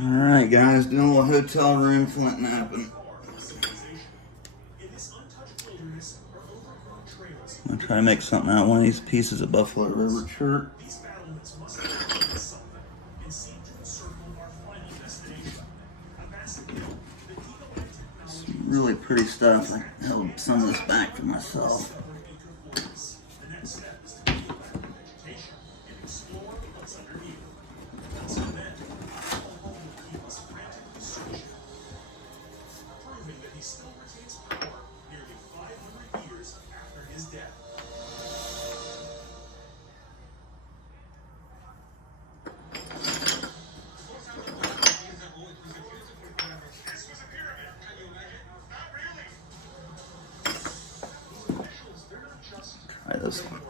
Alright guys, doing a little hotel room Flint napping. I'm gonna try to make something out of one of these pieces of Buffalo River shirt. Some really pretty stuff. I held some of this back for myself. Try this one.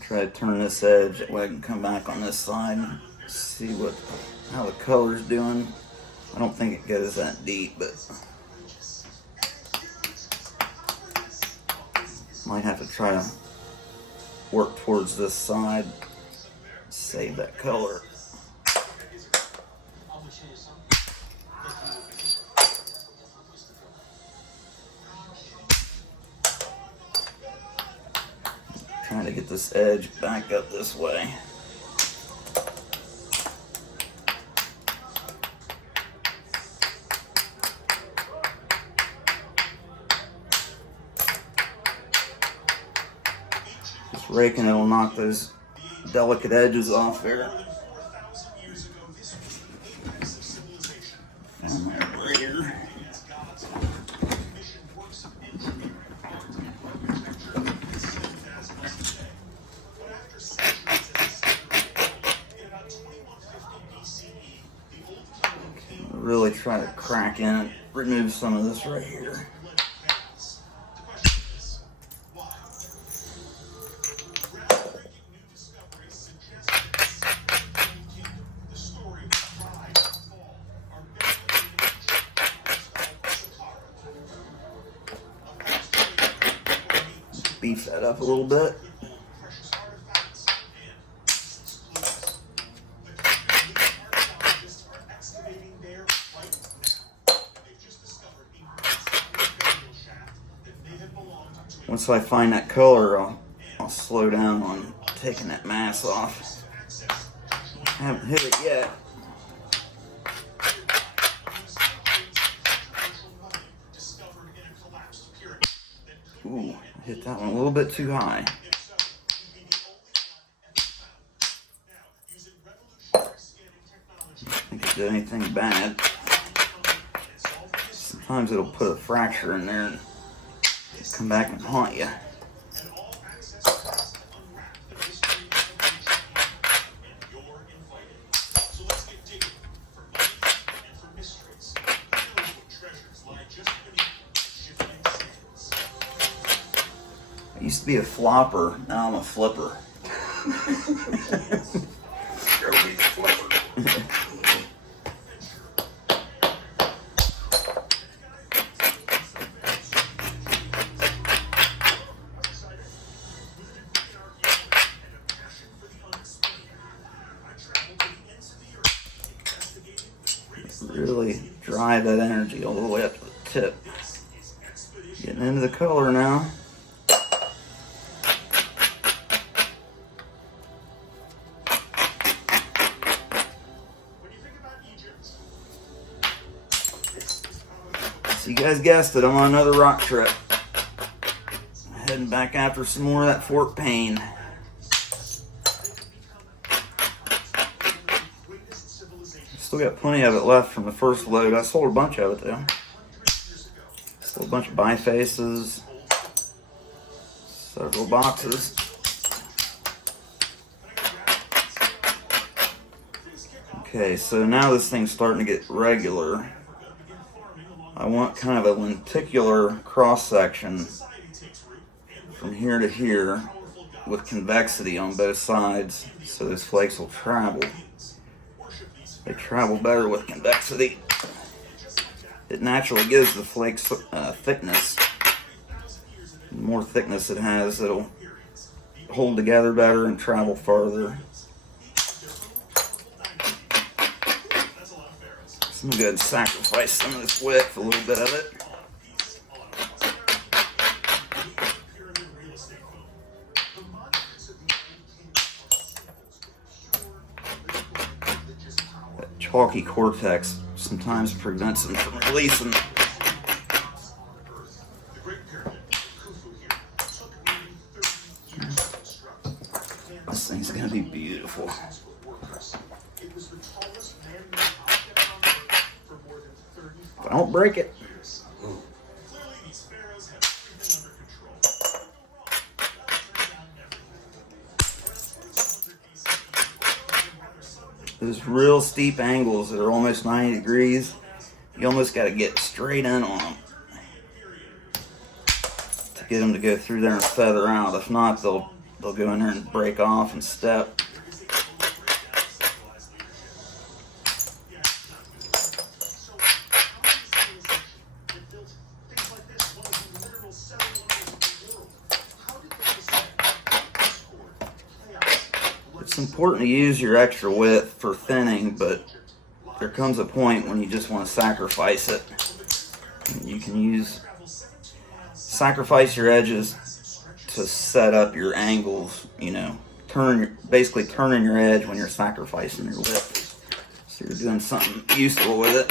Try to turn this edge that way I can come back on this side and see how the color's doing. I don't think it goes that deep, but might have to try to work towards this side, save that color. Trying to get this edge back up this way. Just raking, it'll knock those delicate edges off there. Found my brayer. Really try to crack in and remove some of this right here. Beef that up a little bit. Once I find that color, I'll slow down on taking that mass off. I haven't hit it yet. Ooh, I hit that one a little bit too high. I don't think it did anything bad. Sometimes it'll put a fracture in there and come back and haunt you. I used to be a flopper, now I'm a flipper. Really drive that energy all the way up to the tip. Getting into the color now. So you guys guessed it, I'm on another rock trip. Heading back after some more of that Fort Payne. Still got plenty of it left from the first load. I sold a bunch of it though. Sold a bunch of bifaces, several boxes. Okay, so now this thing's starting to get regular. I want kind of a lenticular cross section from here to here with convexity on both sides, so those flakes will travel. They travel better with convexity. It naturally gives the flakes thickness. The more thickness it has, it'll hold together better and travel farther. So I'm going to go ahead and sacrifice some of this width, a little bit of it. That chalky cortex sometimes prevents them from releasing. This thing's gonna be beautiful. Don't break it. Those real steep angles that are almost 90 degrees, you almost got to get straight in on them to get them to go through there and feather out. If not, they'll go in there and break off and step. It's important to use your extra width for thinning, but there comes a point when you just want to sacrifice it. You can sacrifice your edges to set up your angles, you know, basically turning your edge when you're sacrificing your width. So you're doing something useful with it.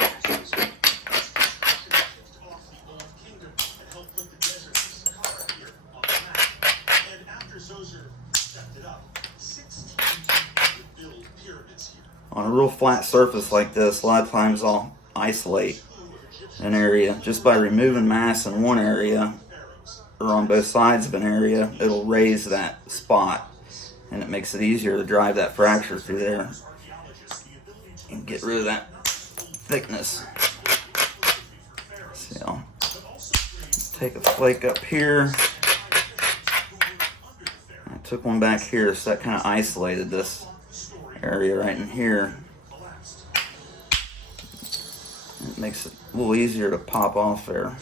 On a real flat surface like this, a lot of times I'll isolate an area just by removing mass in one area or on both sides of an area. It'll raise that spot and it makes it easier to drive that fracture through there and get rid of that thickness. So let's take a flake up here. I took one back here, so that kind of isolated this area right in here. It makes it a little easier to pop off there.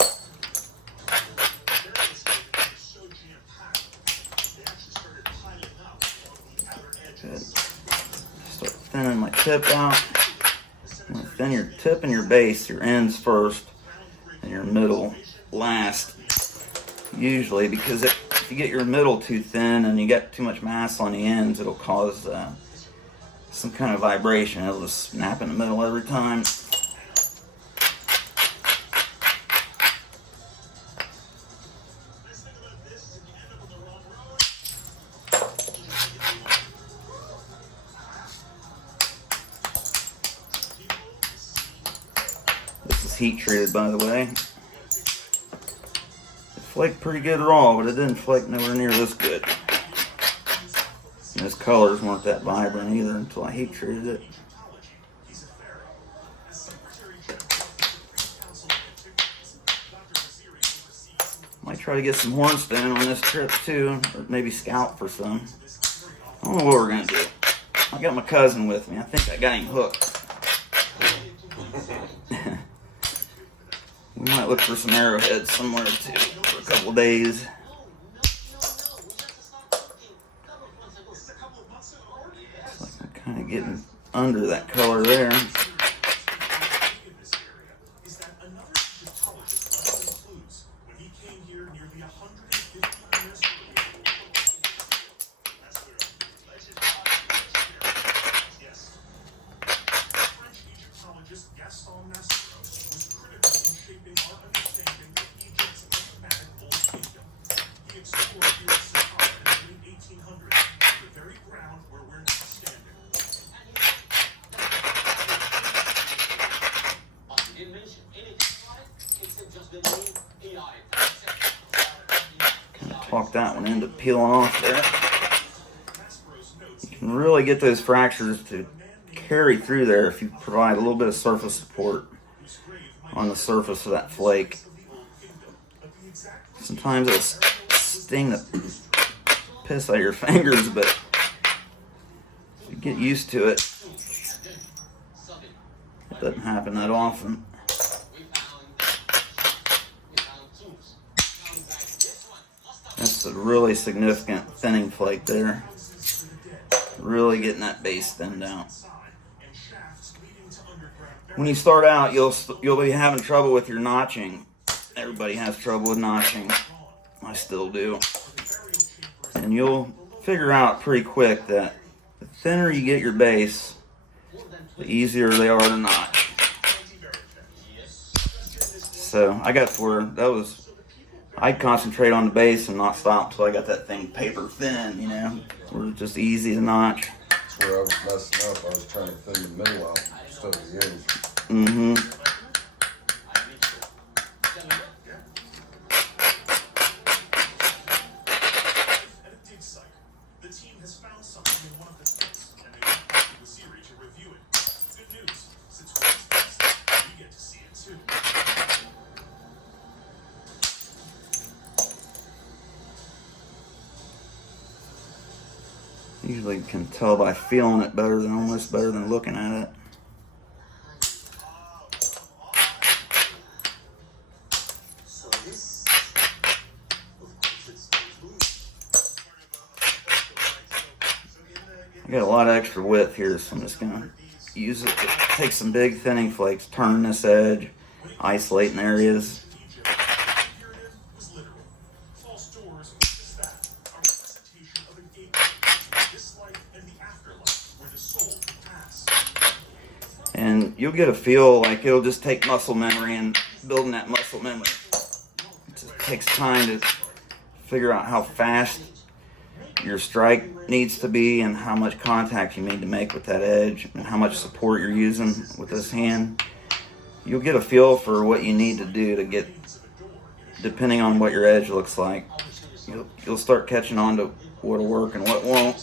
Good. Start thinning my tip out. I'm going to thin your tip and your base, your ends first, and your middle last. Usually, because if you get your middle too thin and you get too much mass on the ends, it'll cause some kind of vibration. It'll just snap in the middle every time. This is heat treated, by the way. It flaked pretty good raw, but it didn't flake nowhere near this good. And his colors weren't that vibrant either until I heat treated it. Might try to get some hornstone on this trip too, or maybe scout for some. I don't know what we're gonna do. I got my cousin with me. I think I got him hooked. We might look for some arrowheads somewhere too for a couple days. Kind of getting under that color there. Talk that one into peeling off there. You can really get those fractures to carry through there if you provide a little bit of surface support on the surface of that flake. Sometimes it'll sting the piss out of your fingers, but you get used to it. It doesn't happen that often. That's a really significant thinning flake there. Really getting that base thinned out. When you start out, you'll be having trouble with your notching. Everybody has trouble with notching. I still do. And you'll figure out pretty quick that the thinner you get your base, the easier they are to notch. So I got to where I'd concentrate on the base and not stop until I got that thing paper thin, where it's just easy to notch. That's where I was messing up. I was trying to thin the middle out instead of the ends. Mm-hmm. Usually can tell by feeling it almost better than looking at it. I got a lot of extra width here, so I'm just gonna use it to take some big thinning flakes, turn this edge, isolating areas. And you'll get a feel like it'll just take muscle memory and building that muscle memory. It just takes time to figure out how fast your strike needs to be and how much contact you need to make with that edge and how much support you're using with this hand. You'll get a feel for what you need to do to get, depending on what your edge looks like. You'll start catching on to what'll work and what won't.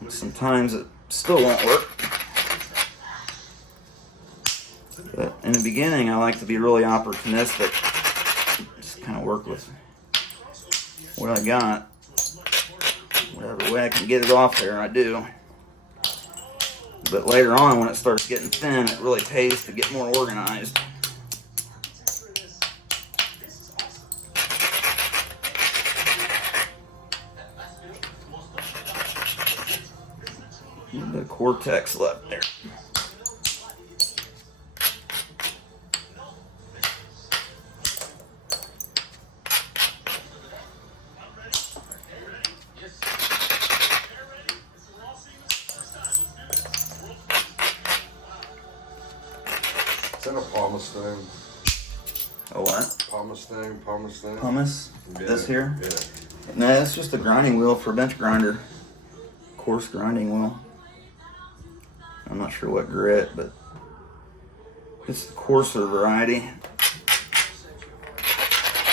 And sometimes it still won't work. But in the beginning, I like to be really opportunistic. Just kind of work with what I got. Whatever way I can get it off there, I do. But later on, when it starts getting thin, it really pays to get more organized. A little bit of cortex left there. Is that a pumice thing? A what? Pumice thing? Pumice? Yeah. This here? Yeah. No, it's just a grinding wheel for a bench grinder. Coarse grinding wheel. I'm not sure what grit, but it's the coarser variety.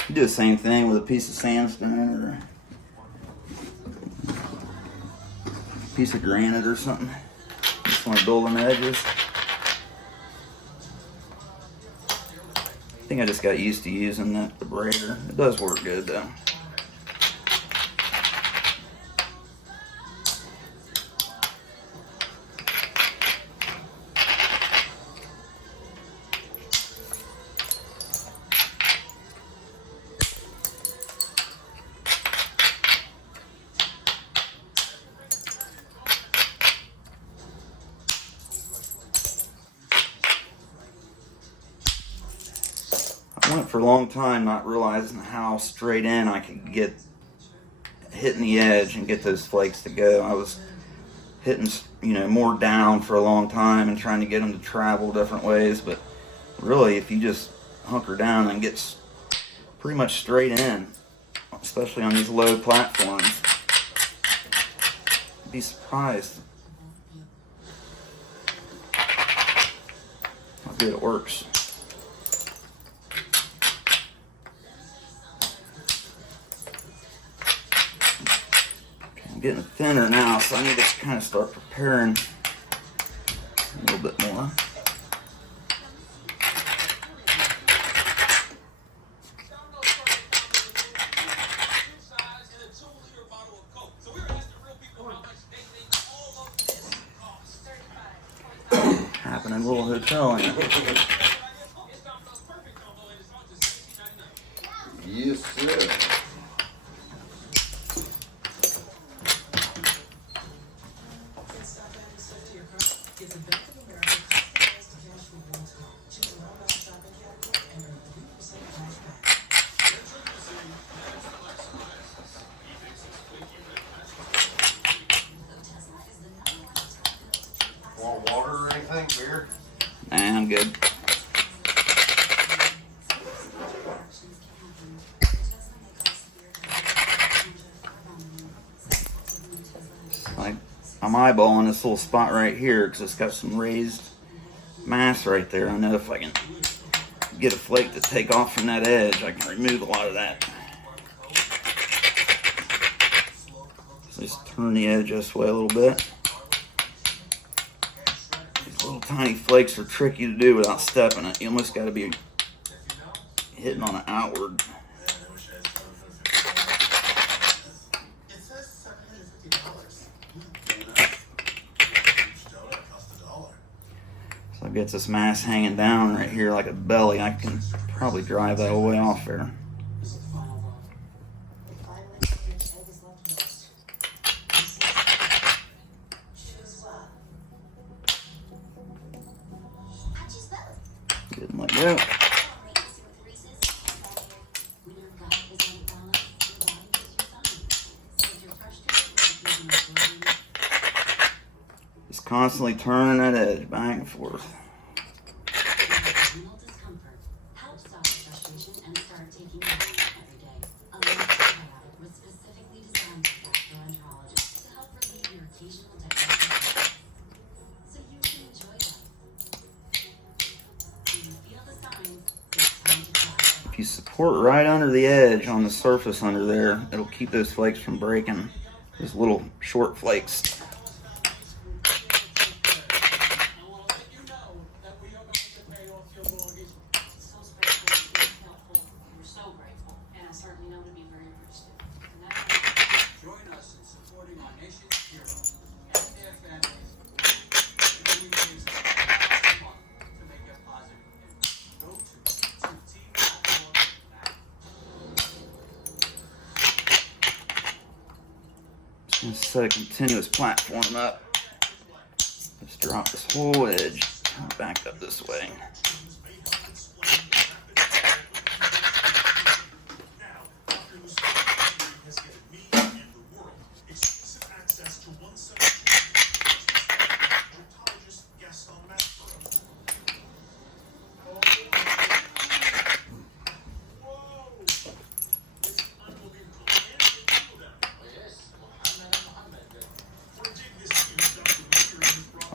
You do the same thing with a piece of sandstone or a piece of granite or something. Just want to build them edges. I think I just got used to using the braiders. It does work good though. I went for a long time not realizing how straight in I could get hitting the edge and get those flakes to go. I was hitting, more down for a long time and trying to get them to travel different ways. But really, if you just hunker down and get pretty much straight in, especially on these low platforms, you'd be surprised how good it works. Getting thinner now, so I need to kind of start preparing a little bit more. in a little hotel. Yes, sir. Want water or anything, beer? Nah, I'm good. Like, I'm eyeballing this little spot right here because it's got some raised mass right there. I know if I can get a flake to take off from that edge, I can remove a lot of that. Just turn the edge this way a little bit. These little tiny flakes are tricky to do without stepping it. You almost got to be hitting on an outward. So it gets this mass hanging down right here like a belly. I can probably drive that all the way off there. Good and let go. Just constantly turning that edge back and forth. If you support right under the edge on the surface under there, it'll keep those flakes from breaking. Those little short flakes. Just set a continuous platform up. Just drop this whole edge back up this way.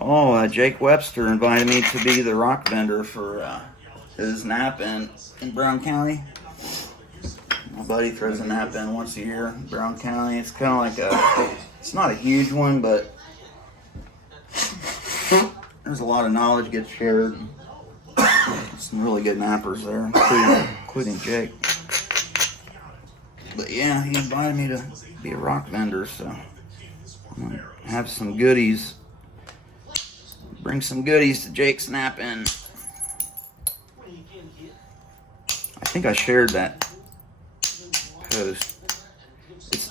Oh, Jake Webster invited me to be the rock vendor for his nap in Brown County. My buddy throws a nap in once a year in Brown County. It's kind of like it's not a huge one, but there's a lot of knowledge gets shared. Some really good nappers there, including Jake. But yeah, he invited me to be a rock vendor, so I'm gonna have some goodies. Bring some goodies to Jake's nap-in. I think I shared that post.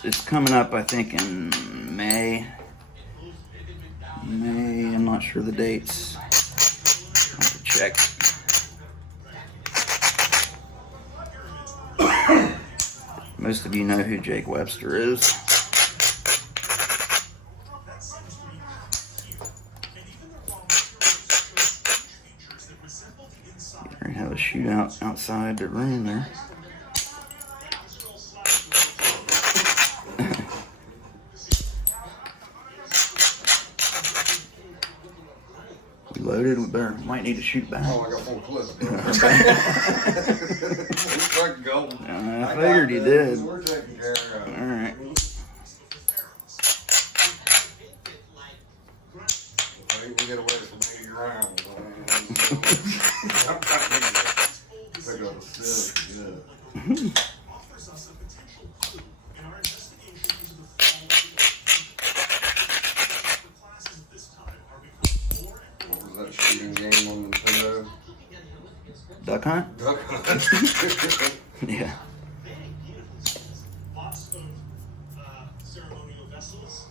It's coming up, I think, in May. I'm not sure the dates. I'll have to check. Most of you know who Jake Webster is. Have a shootout outside the room there. We loaded. We might need to shoot back. Oh, I got full clip. I figured you did. We're taking care of it. All right. I think we get away from 80 rounds. Pick up a stick, yeah. What was that shooting game Duck hunt? Duck hunt. Yeah. Very beautiful scenes. Lots of ceremonial vessels.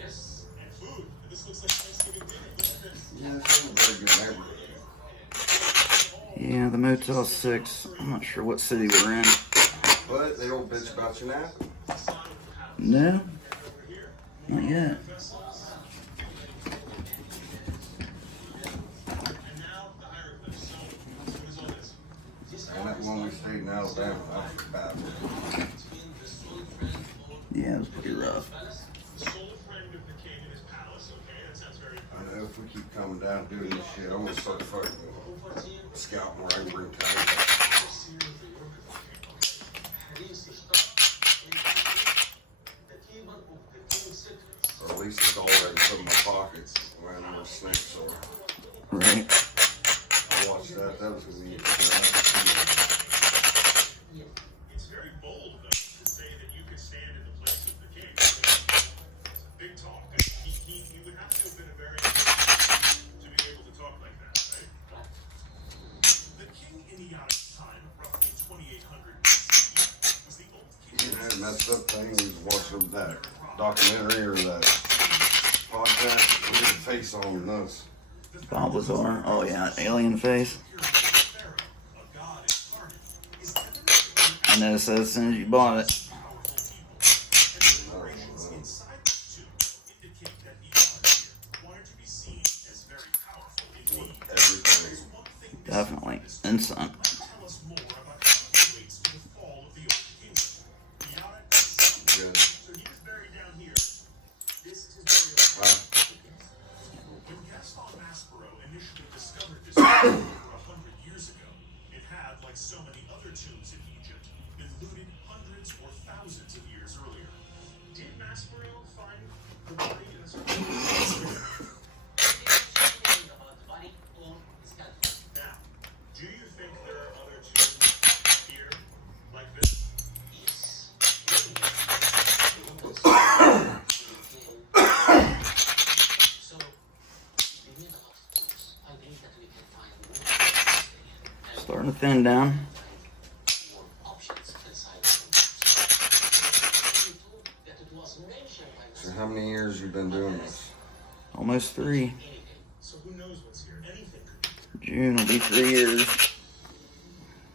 Yes. And food. This looks like Thanksgiving dinner. Look at this. Yeah, it's not a very good neighborhood. Yeah, the Motel 6. I'm not sure what city we're in. But they don't bitch about your napping. No, not yet. And that one we stayed in Alabama, that was bad. Yeah, it was pretty rough. I know if we keep coming down doing this shit, I'm gonna start fucking scouting where I bring time. Or at least it's already put in my pocket when I was snakes or Right. I watched that. That was gonna be It's very bold, though, to say that you could stand in the place of the king. It's a big talk. He would have to have been a very to be able to talk like that, right? The king in Iata's time, roughly 2800 BCE, was the old king. that messed up thing. We was watching that documentary or that podcast. Look at the face on this. Bob Lazar. Oh yeah, alien face. I noticed that as soon as you bought it. Definitely. And some. Good. So he was buried down here. This is his burial. When Gaston Maspero initially discovered this tomb over 100 years ago, it had, like so many other tombs in Egypt, been looted hundreds or thousands of years earlier. Did Maspero find the body in this Now, do you think there are other tombs here like this? Starting to thin down. So how many years you been doing this? Almost 3. So who knows what's here? Anything could be. June will be 3 years.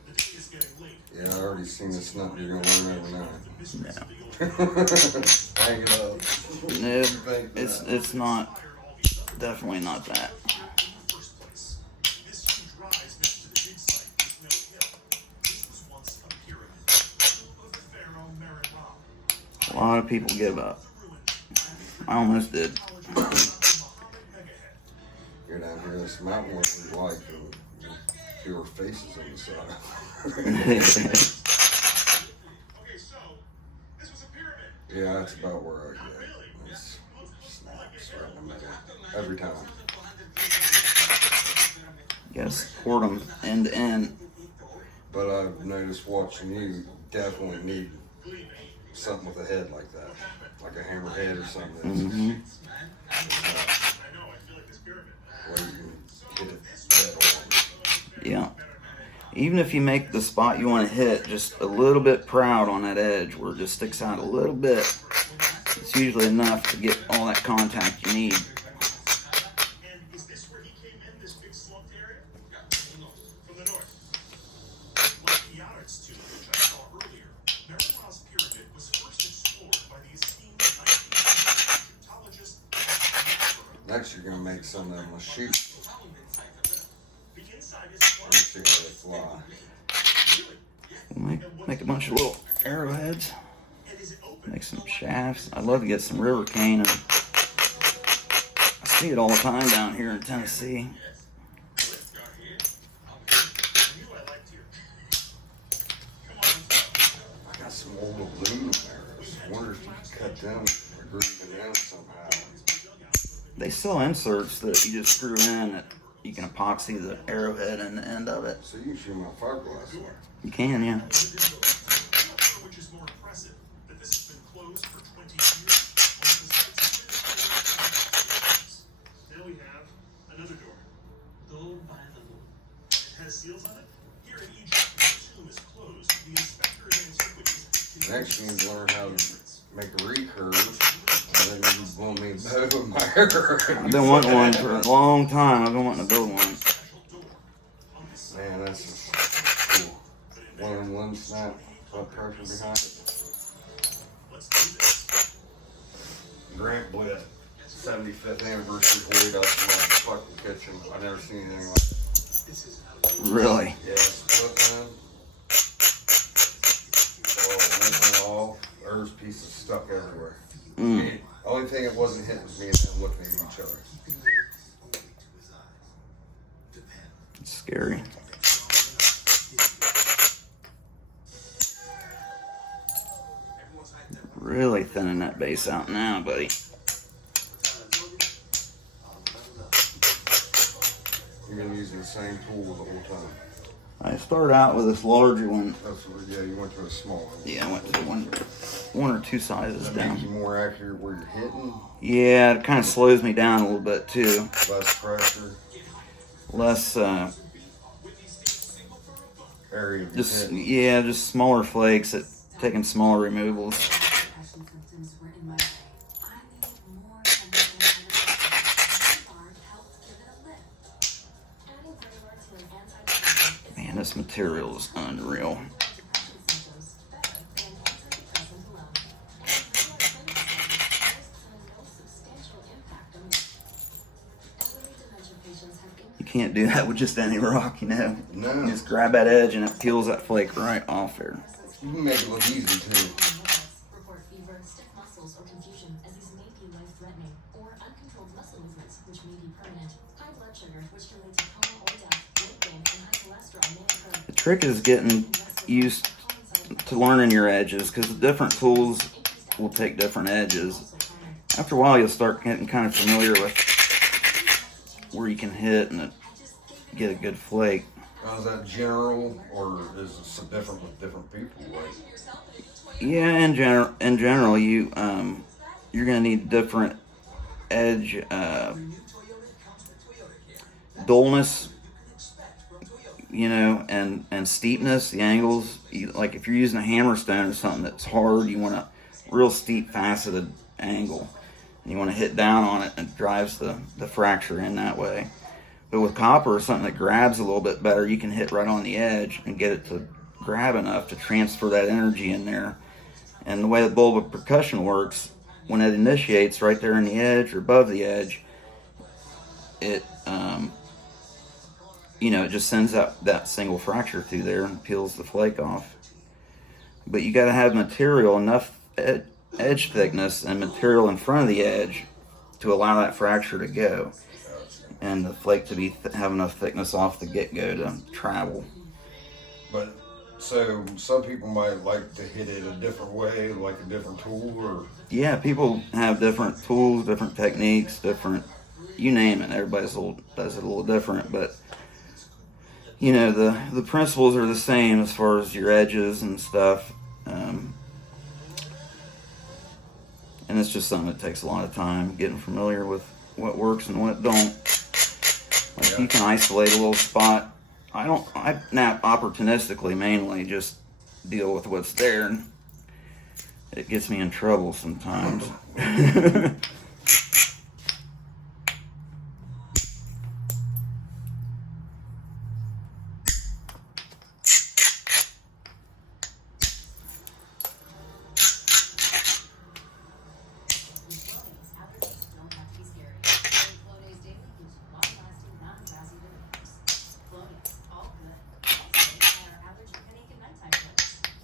The day is getting late. Yeah, I already seen this nut you're gonna learn overnight. No. Hang it up. No, it's not. Definitely not that. First place. This huge rise next to the dig site is no hill. This was once a pyramid. Of the pharaoh Merenab. A lot of people give up. I almost did. You're down here this mountain where we like and fewer faces on the side. Okay, so this was a pyramid. Yeah, that's about where I get. It's snaps right in the middle. Every time. Yes, support them end to end. But I've noticed watching you definitely need something with a head like that. Like a hammerhead or something. Mm-hmm. I know, I feel like this pyramid. Where you can hit it dead on. Yeah. Even if you make the spot you want to hit just a little bit proud on that edge where it just sticks out a little bit, it's usually enough to get all that contact you need. And is this where he came in, this big slumped area? From the north. Like Iata's tomb, which I saw earlier, Merenab's pyramid was first explored by the esteemed 19th Egyptologist Maspero. Next, you're gonna make some of them with sheep. The inside is Let's see how they fly. We'll make a bunch of little arrowheads. Make some shafts. I'd love to get some river cane. I see it all the time down here in Tennessee. I got some old aluminum arrows. I wonder if you could cut them or groove them in somehow. They sell inserts that you just screw in that you can epoxy the arrowhead in the end of it. So you can shoot my fiberglass one. You can, yeah. Which is more impressive, that this has been closed for 20 years. Now we have another door. Door by the moon. It has seals on it. Here Next you need to learn how to make a recurve, and then you blow me a bow with my hair. I've been wanting one for a long time. I've been wanting to build one. Man, that's just cool. One snap, blood pressure behind it. Grant blew that 75th anniversary Hoyt up in my fucking kitchen. I never seen anything like that. Really? Yeah, split man. Oh, went off. There's pieces stuck everywhere. The only thing that wasn't hit was me and him looking at each other. It's scary. Really thinning that base out now, buddy. You're gonna be using the same tool the whole time. I started out with this larger one. That's what, yeah, you went to a small one. Yeah, I went to one or two sizes That down. makes you more accurate where you're hitting. Yeah, it kind of slows me down a little bit too. Less pressure. Less, Area of just hit. yeah, just smaller flakes at taking smaller removals. Man, this material is unreal. You can't do that with just any rock, you know. No. You just grab that edge and it peels that flake right off there. You can make it look easy too. Report fever, stiff muscles, or confusion, as these may be life-threatening, or uncontrolled muscle movements, which may be permanent. High blood sugar, which can lead to coma or death, weight gain, and high cholesterol may occur. The trick is getting used to learning your edges, because the different tools will take different edges. After a while, you'll start getting kind of familiar with where you can hit and get a good flake. Now, is that general, or is it so different with different people? Like, Yeah, in general, you're gonna need different edge dullness, you know, and steepness, the angles. Like if you're using a hammerstone or something that's hard, you want a real steep faceted angle. And you want to hit down on it, and it drives the fracture in that way. But with copper or something that grabs a little bit better, you can hit right on the edge and get it to grab enough to transfer that energy in there. And the way the bulb of percussion works, when it initiates right there in the edge or above the edge, it it just sends that single fracture through there and peels the flake off. But you got to have material, enough edge thickness and material in front of the edge to allow that fracture to go, and the flake to have enough thickness off the get-go to travel. but so some people might like to hit it a different way, like a different tool, or Yeah, people have different tools, different techniques, you name it. Everybody does it a little different, but you know, the principles are the same as far as your edges and stuff. And it's just something that takes a lot of time, getting familiar with what works and what don't. Like you can isolate a little spot. I nap opportunistically mainly, just deal with what's there. And it gets me in trouble sometimes.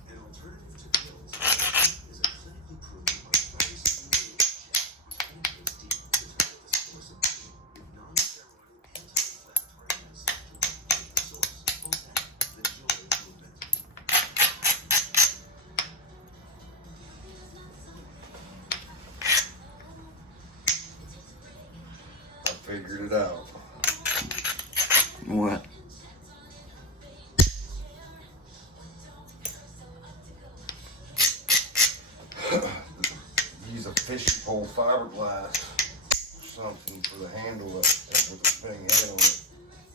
An alternative to pills is a clinically proven arthritis remediation with PTSD to target the source of pain with non-steroidal anti-inflammatory medicine directly at the source. OPEC, the joy of movement. I figured it out. What? Use a fishing pole fiberglass or something for the handle with a spinning head on it,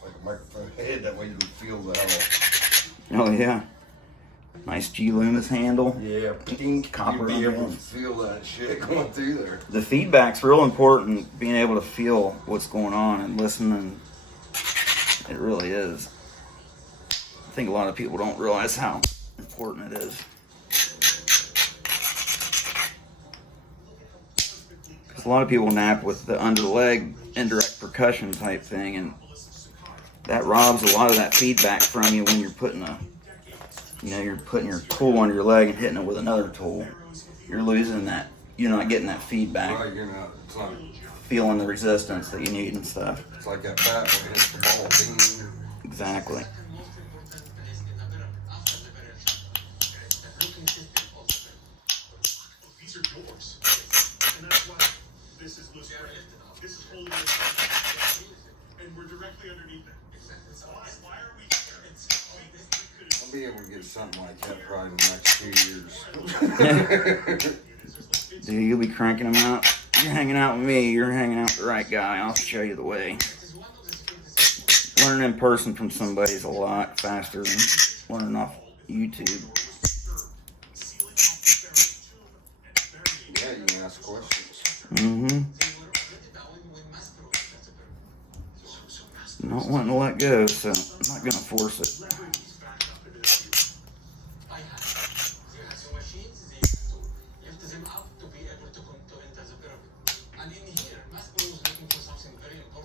like a microphone head. That way you would feel the hell. Oh yeah. Nice G Loomis handle. Yeah, pink. Copper You'd be able to underneath. feel that shit going through there. The feedback's real important, being able to feel what's going on and listening. It really is. I think a lot of people don't realize how important it is. Because a lot of people nap with the underleg indirect percussion type thing, and that robs a lot of that feedback from you when you're putting you're putting your tool under your leg and hitting it with another tool. You're losing that. You're not getting that feedback. Right, you're not. It's not. Feeling the resistance that you need and stuff. It's like that bat when it hits the ball. Ding. Exactly. These are doors. And that's why this is loose frame. This is holding this up. And we're directly underneath it. Why are we here? I'll be able to get something like that probably in the next 2 years. Dude, you'll be cranking them out. You're hanging out with me. You're hanging out with the right guy. I'll show you the way. Learning in person from somebody is a lot faster than learning off YouTube. Yeah, you can ask questions. Mm-hmm. Not wanting to let go, so I'm not going to force it.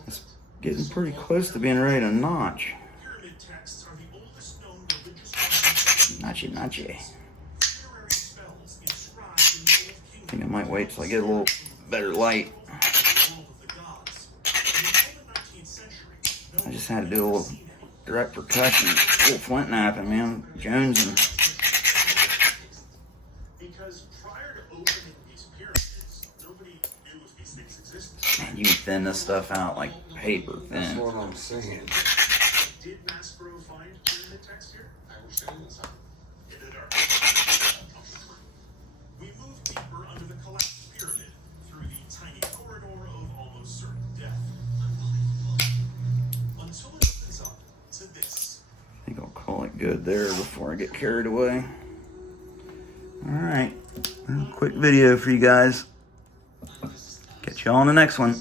It's getting pretty close to being ready to notch. Pyramid texts are the oldest known religious Notchy, notchy. literary spells inscribed in the Old I Kingdom. think I might wait till I get a little better light. World of the gods. In the 19th century, I just had to do a little direct percussion, a little Flint napping, man. Jones and because prior to opening these pyramids, nobody knew if these things existed. man, you can thin this stuff out like paper That's thin. what I'm saying. Did Maspero find pyramid text here? In the dark. We move deeper under the collapsed pyramid through the tiny corridor of almost certain death. Until it opens up to this. I think I'll call it good there before I get carried away. Alright, quick video for you guys. Catch you all in the next one.